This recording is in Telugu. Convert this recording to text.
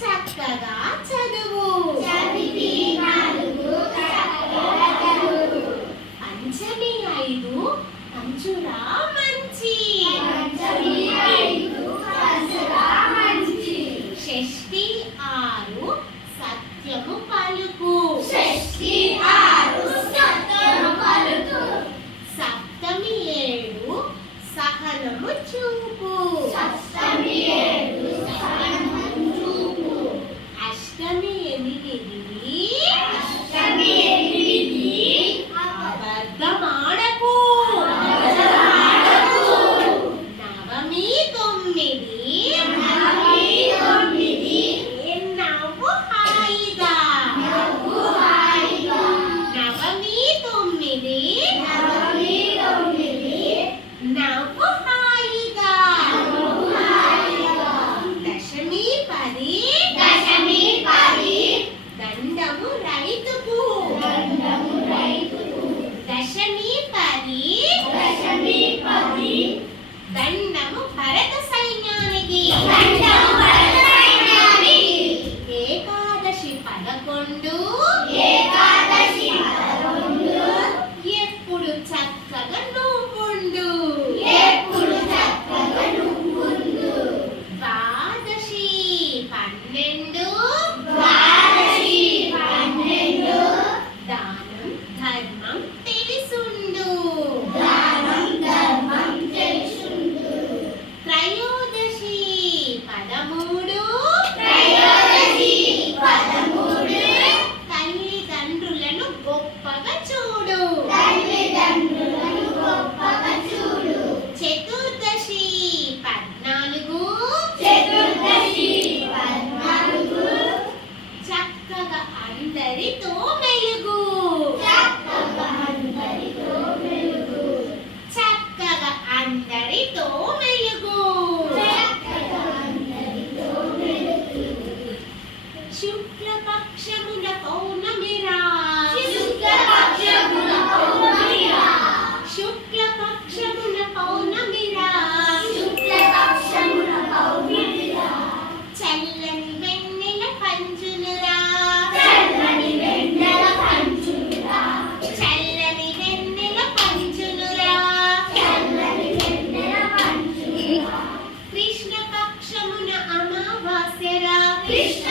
చక్కగా చదువు చదివి నాలుగు చక్కగా చదువు. పంచమి 5 పంచురా మంచి పంచమి 5 పంచురా మంచి. షష్ఠి 6 సత్యము పలుకు షష్ఠి 6 సత్యము పలుకు. సప్తమి 7 సహనము చూపు సప్తమి 7 సహనము చూపు. అష్టమి 8 అష్టమి 8 అబద్ధమాడకు అబద్ధమాడకు. నవమి 9 నవమి 9 నవ్వు హాయిగా నవ్వు హాయిగా. నవమి 9 నవమి 9 నవ్వు హాయిగా నవ్వు హాయిగా. దశమి 10 దశమి 10 దండము రైతుకు దండము రైతుకు. దశమి 10 దశమి 10 దండము భరత సైన్యానికి దండము భరత సైన్యానికి. ఏకాదశి 11 ఏకాదశి 11 ఎప్పుడు చక్కగా నువ్వుండు ఎప్పుడు చక్కగా నువ్వుండు. ద్వాదశి 12 ద్వాదశి 12 దానం ధర్మం తెలిసుండు దానం ధర్మం తెలుసుండు. త్రయోదశి 13 త్రయోదశి 13 తల్లిదండ్రులను గొప్పగా చూడు తల్లిదండ్రులను గొప్పగా చూడు. చతుర్దశి 14 చతుర్దశి 14 చక్కగా అందరితో మెలుగు చక్కగా అందరితో మెలుగు. చక్కగా అందరితో మెలుగు చక్కగా అందరితో మెలుగు. శుక్లపక్షమున పౌర్ణమిరా శుక్లపక్షమున పౌర్ణమిరా శుక్లపక్షమున పౌర్ణమిరా శుక్లపక్షమున పౌర్ణమిరా. చల్లని వెన్నెల పంచునురా చల్లని వెన్నెల పంచునురా చల్లని వెన్నెల పంచునురా చల్లని వెన్నెల పంచునురా. కృష్ణ పక్షమున అమావాస్యరా కృష్ణ